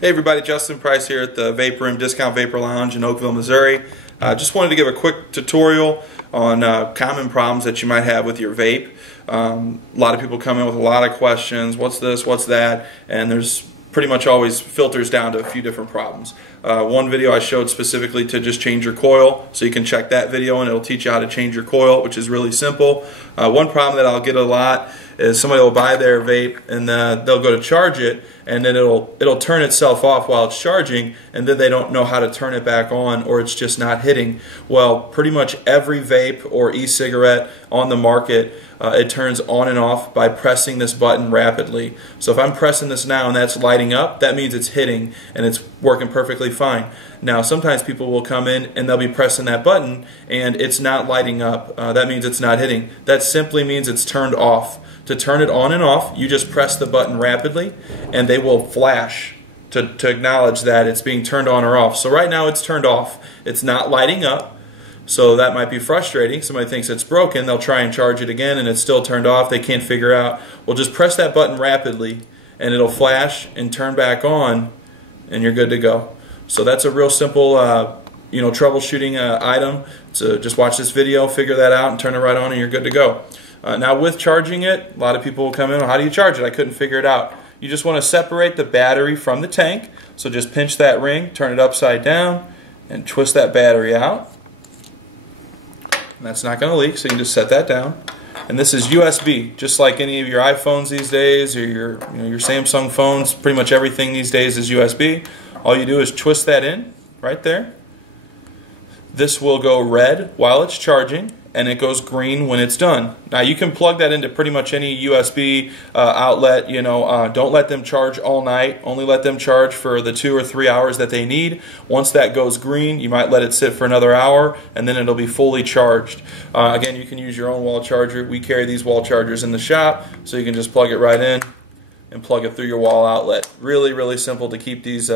Hey everybody, Justin Price here at the Vape Room Discount Vapor Lounge in Oakville, Missouri. Just wanted to give a quick tutorial on common problems that you might have with your vape. A lot of people come in with a lot of questions, what's this, what's that, and there's pretty much always filters down to a few different problems. One video I showed specifically to just change your coil, so you can check that video and it'll teach you how to change your coil, which is really simple. One problem that I'll get a lot is somebody will buy their vape and they'll go to charge it, and then it'll turn itself off while it's charging, and then they don't know how to turn it back on, or it's just not hitting. Well, pretty much every vape or e-cigarette on the market, it turns on and off by pressing this button rapidly. So if I'm pressing this now and that's lighting up, that means it's hitting and it's working perfectly fine. Now sometimes people will come in and they'll be pressing that button and it's not lighting up. That means it's not hitting. That simply means it's turned off. To turn it on and off, you just press the button rapidly and they will flash to acknowledge that it's being turned on or off. So right now it's turned off. It's not lighting up. So that might be frustrating. Somebody thinks it's broken, they'll try and charge it again and it's still turned off. They can't figure out. Well, just press that button rapidly and it'll flash and turn back on and you're good to go. So that's a real simple troubleshooting item. So just watch this video, figure that out, and turn it right on and you're good to go. Now with charging it, a lot of people will come in, how do you charge it? I couldn't figure it out. You just want to separate the battery from the tank. So just pinch that ring, turn it upside down, and twist that battery out. And that's not going to leak, so you can just set that down. And this is USB, just like any of your iPhones these days, or your Samsung phones. Pretty much everything these days is USB. All you do is twist that in, right there. This will go red while it's charging, and it goes green when it's done. Now you can plug that into pretty much any USB outlet. Don't let them charge all night. Only let them charge for the 2 or 3 hours that they need. Once that goes green, you might let it sit for another hour, and then it'll be fully charged. Again, you can use your own wall charger. We carry these wall chargers in the shop, so you can just plug it right in and plug it through your wall outlet. Really, really simple to keep these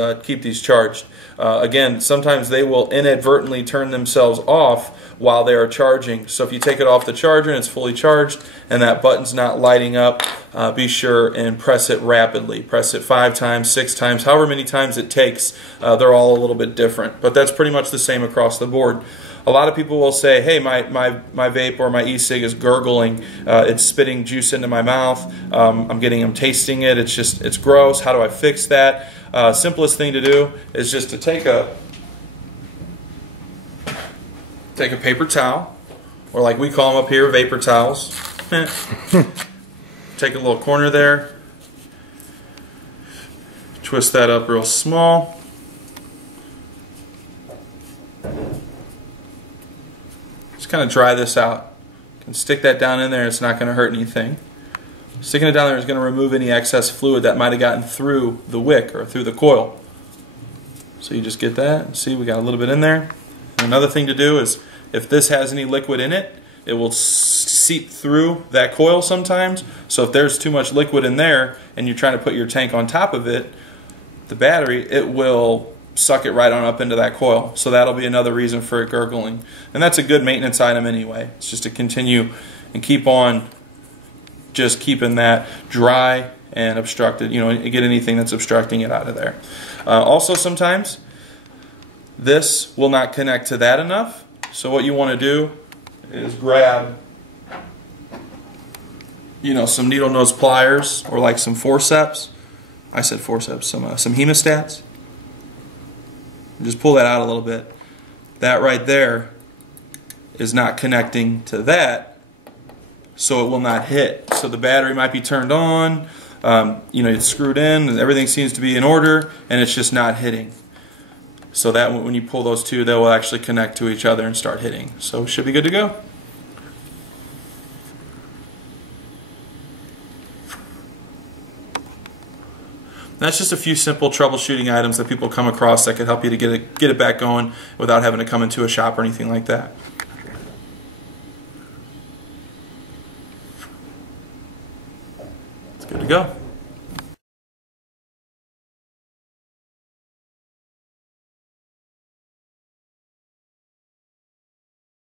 charged. Again, sometimes they will inadvertently turn themselves off while they are charging. So if you take it off the charger and it's fully charged and that button's not lighting up, be sure and press it rapidly. Press it 5 times, 6 times, however many times it takes. They're all a little bit different, but that's pretty much the same across the board. A lot of people will say, hey, my vape or my e-cig is gurgling. It's spitting juice into my mouth. I'm tasting it. It's gross. How do I fix that? Simplest thing to do is just to take a paper towel, or like we call them up here, vapor towels. Take a little corner there. Twist that up real small. Just kind of dry this out. You can stick that down in there, it's not going to hurt anything. Sticking it down there is going to remove any excess fluid that might have gotten through the wick or through the coil. So you just get that. See, we got a little bit in there. And another thing to do is, if this has any liquid in it, it will seep through that coil sometimes. So if there's too much liquid in there and you're trying to put your tank on top of it, the battery, it will suck it right on up into that coil. So that'll be another reason for it gurgling. And that's a good maintenance item anyway. It's just to continue and keep on just keeping that dry and obstructed. Get anything that's obstructing it out of there. Also sometimes this will not connect to that enough. So what you want to do is grab some needle nose pliers, or like some forceps. I said forceps, some hemostats. Just pull that out a little bit. That right there is not connecting to that, so it will not hit. So the battery might be turned on, it's screwed in, and everything seems to be in order, and it's just not hitting. So that when you pull those two, they will actually connect to each other and start hitting. So it should be good to go. That's just a few simple troubleshooting items that people come across that can help you to get it back going without having to come into a shop or anything like that. It's good to go.